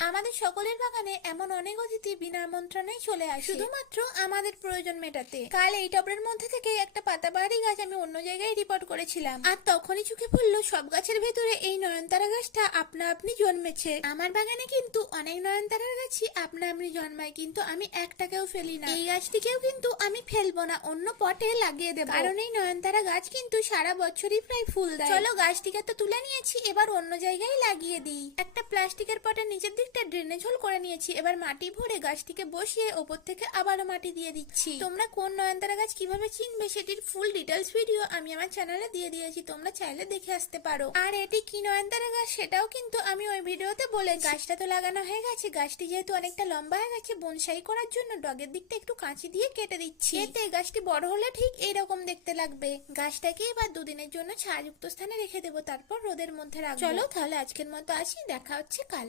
আমাদের সকলের বাগানে এমন অনেক অতিথি বিনা আমন্ত্রণেই চলে আসে শুধুমাত্র আমাদের প্রয়োজন মেটাতে। কাল এই টবের মধ্যে থেকে একটা পাতাবাহারি গাছ আমি অন্য জায়গায় রিপোর্ট করেছিলাম, আর তখনই চোখে পড়লো সব গাছের ভেতরে এই নয়নতারা গাছটা আপনা আপনি জন্মেছে। আমার বাগানে কিন্তু অনেক নয়নতারার গাছই আপনা আপনি জন্মায়, কিন্তু আমি একটাকেও ফেলি না। এই গাছটিকেও কিন্তু আমি ফেলবো না, অন্য পটে লাগিয়ে দেবো, কারণ এই নয়নতারা গাছ কিন্তু সারা বছরই প্রায় ফুল দেয়। চলো, গাছটিকে তো তুলে নিয়েছি, এবার অন্য জায়গায় লাগিয়ে দিই। একটা প্লাস্টিকের পটের নিচের দিকটা ড্রেনেজ হোল করে নিয়েছি, এবার মাটি ভরে গাছটিকে বসিয়ে ওপর থেকে আবারও মাটি দিয়ে দিচ্ছি। তোমরা কোন নয়নতারা গাছ কিভাবে চিনবে সেটির ফুল ডিটেলস ভিডিও আমি আমার চ্যানেলে দিয়ে দিয়েছি, তোমরা চাইলে দেখে আসতে পারো। আর এটি কি নয়নতারা গাছ সেটাও কিন্তু আমি ওই ভিডিওতে বলেছি। গাছটা তো লাগানো হয়ে গেছে, গাছটি যেহেতু অনেকটা লম্বা হয়ে গেছে, বনসাই করার জন্য ডগের দিকটা একটু কাঁচি দিয়ে কেটে দিচ্ছি। এতে গাছটি বড় হলে ঠিক এইরকম দেখতে লাগবে। গাছটাকে এবার দুদিনের জন্য ছায়াযুক্ত স্থানে রেখে দেবো, তারপর রোদের মধ্যে রাখবো। চলো তাহলে আজকের মতো আসি, দেখা হচ্ছে কাল।